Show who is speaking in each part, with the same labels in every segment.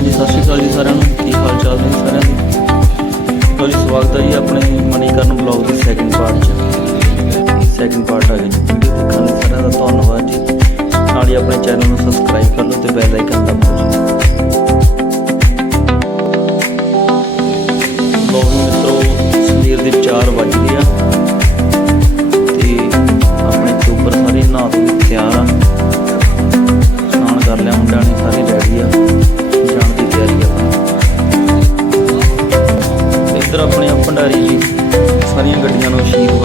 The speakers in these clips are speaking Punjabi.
Speaker 1: ਹਾਂਜੀ, ਸਤਿ ਸ਼੍ਰੀ ਅਕਾਲ ਜੀ ਸਾਰਿਆਂ ਨੂੰ। ਕੀ ਹਾਲ ਚਾਲ ਨੇ ਸਾਰਿਆਂ ਦੇ? ਲੋ ਜੀ, ਸਵਾਗਤ ਹੈ ਜੀ ਆਪਣੇ ਮਨੀਕਰਨ ਬਲੌਗ ਦੇ ਸੈਕਿੰਡ ਪਾਰਟ 'ਚ। ਸੈਕਿੰਡ ਪਾਰਟ ਆ ਗਿਆ ਜੀ। ਵੀਡੀਓ ਦੇਖਣ ਲਈ ਸਾਰਿਆਂ ਦਾ ਧੰਨਵਾਦ ਜੀ। ਨਾਲ ਹੀ ਆਪਣੇ ਚੈਨਲ ਨੂੰ ਸਬਸਕ੍ਰਾਈਬ ਕਰ ਲਓ ਤੇ ਬੈਲ ਆਈਕਨ ਦਬਾਓ ਜੀ। ਲੋ ਮਿੱਤਰੋ, ਸਵੇਰ ਦੇ 4 ਵੱਜ ਗਏ ਆ। ਤੇ ਆਪਣੇ ਚੋਬਰ ਸਾਰੇ ਨਹਾ ਕੇ ਤਿਆਰ ਆ। ਇਸ਼ਨਾਨ ਕਰ ਲਿਆ, ਮੁੰਡਿਆਂ ਨੇ ਸਾਰੇ ਰੈਡੀ ਆ। ਇੱਧਰ ਆਪਣੇ ਭੰਡਾਰੀ ਜੀ ਸਾਰੀਆਂ ਗੱਡੀਆਂ ਨੂੰ ਆਸ਼ੀਰਵਾਦ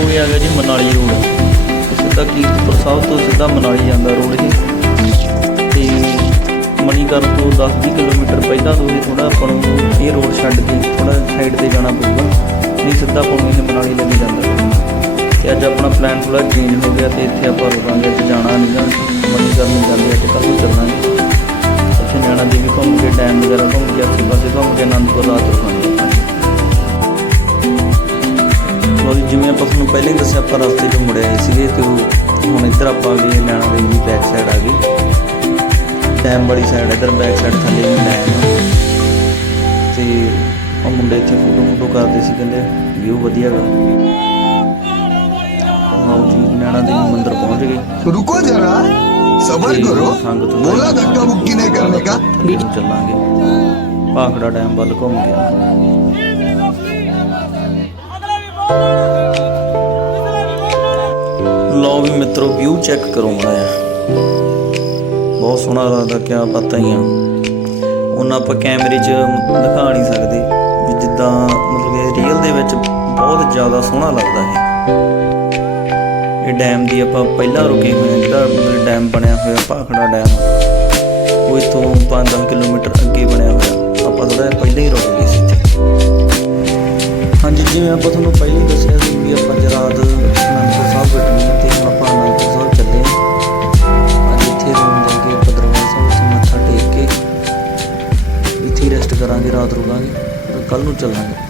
Speaker 1: ਲਓ ਇਹ ਆ ਗਿਆ ਜੀ, ਮਨਾਲੀ ਰੋਡ। ਤੇ ਸਿੱਧਾ ਕੀਰਤਪੁਰ ਸਾਹਿਬ ਤੋਂ ਸਿੱਧਾ ਮਨਾਲੀ ਜਾਂਦਾ ਰੋਡ ਇਹ। ਤੇ ਮਨੀਕਰਨ ਤੋਂ 10-20 ਕਿਲੋਮੀਟਰ ਪਹਿਲਾਂ ਤੋਂ ਇਹ ਥੋੜਾ ਆਪਾਂ ਨੂੰ ਇਹ ਰੋਡ ਛੱਡ ਕੇ ਥੋੜਾ ਸਾਈਡ ਤੇ ਜਾਣਾ ਪਊਗਾ। ਨਹੀਂ ਸਿੱਧਾ ਆਪਾਂ ਨੂੰ ਮਨਾਲੀ ਲੈ ਕੇ ਜਾਂਦਾ ਤੇ ਅੱਜ ਆਪਣਾ ਪਲਾਨ ਥੋੜਾ ਚੇਂਜ ਹੋ ਗਿਆ ਤੇ ਇੱਥੇ ਆਪਾਂ ਰੁਕਾਂਗੇ 'ਤੇ ਜਾਣਾ ਨਹੀਂ ਗਾ। ਮਣੀਕਰਨ ਨੂੰ ਜਾਂਦੇ ਅੱਜ ਕੱਲ੍ਹ ਨੂੰ ਚੱਲਾਂਗੇ। ਉੱਥੇ ਨੈਣਾ ਦੇਵੀ ਘੁੰਮ ਕੇ ਡੈਮ ਵਗੈਰਾ ਘੁੰਮ ਕੇ ਆਸੇ ਪਾਸੇ ਘੁੰਮ ਕੇ ਅਨੰਦਪੁਰ ਰਾਤ ਰੁਕਾਂਗੇ ਸੋ ਜਿਵੇਂ ਆਪਾਂ ਤੁਹਾਨੂੰ ਪਹਿਲਾਂ ਹੀ ਦੱਸਿਆ ਆਪਾਂ ਰਸਤੇ 'ਚ ਮੁੜਿਆ ਹੀ ਸੀਗੇ ਤੇ ਹੁਣ ਇੱਧਰ ਆਪਾਂ ਵੀ ਲੈਣਾ ਦੇ ਜੀ ਬੈਕ ਸਾਈਡ ਆ ਗਈ। ਟੈਮ ਵਾਲੀ ਸਾਈਡ ਇੱਧਰ ਬੈਕ ਸਾਈਡ ਥੱਲੇ ਵੀ ਲੈਣ ਤੇ ਉਹ ਮੁੰਡੇ ਇੱਥੇ ਫੋਟੋ ਫੋਟੋ ਕਰਦੇ ਸੀ ਕਹਿੰਦੇ ਵੀਊ ਵਧੀਆ ਗਾ। ਲਓ ਜੀ ਨੈਣਾ ਦੇ ਮੰਦਿਰ ਪਹੁੰਚ ਗਏ। ਰੁਕੋ
Speaker 2: ਜਰਾ
Speaker 1: ਸਬਰ ਕਰੋ।
Speaker 2: ਬੋਲਾ ਧੱਕਾ ਮੁੱਕੀ ਨਹੀਂ ਕਰਨੇ ਦਾ
Speaker 1: ਚੱਲਾਂਗੇ। ਭਾਖੜਾ ਡੈਮ ਵੱਲ ਘੁੰਮ ਗਿਆ Thank you. ਲਓ ਵੀ ਮਿੱਤਰੋ ਵਿਊ ਚੈੱਕ ਕਰੋ ਮਾੜਾ ਬਹੁਤ ਸੋਹਣਾ ਲੱਗਦਾ ਕਿਆ ਪਤਾ ਹੀ ਆ ਉਹਨਾਂ ਆਪਾਂ ਕੈਮਰੇ 'ਚ ਦਿਖਾ ਨਹੀਂ ਸਕਦੇ ਵੀ ਜਿੱਦਾਂ ਮਤਲਬ ਇਹ ਰੀਅਲ ਦੇ ਵਿੱਚ ਬਹੁਤ ਜ਼ਿਆਦਾ ਸੋਹਣਾ ਲੱਗਦਾ ਹੈ ਇਹ ਡੈਮ ਦੀ ਆਪਾਂ ਪਹਿਲਾਂ ਰੁਕੇ ਹੋਏ ਹਾਂ ਜਿਹੜਾ ਮਤਲਬ ਡੈਮ ਬਣਿਆ ਹੋਇਆ, ਭਾਖੜਾ ਡੈਮ ਉਹ ਇਥੋਂ 5-10 ਕਿਲੋਮੀਟਰ ਅੱਗੇ ਬਣਿਆ ਹੋਇਆ। ਆਪਾਂ ਥੋੜਾ ਜਿਹਾ ਪਹਿਲਾਂ ਹੀ ਰੁਕ ਗਏ ਸੀ ਹਾਂਜੀ, ਜਿਵੇਂ ਆਪਾਂ ਤੁਹਾਨੂੰ ਪਹਿਲਾਂ ਹੀ ਦੱਸਿਆ ਸੀ ਵੀ ਆਪਾਂ ਅੱਜ ਕਰਾਂਗੇ ਰਾਤ ਰੁਕਾਂਗੇ ਕੱਲ ਨੂੰ ਚੱਲਾਂਗੇ।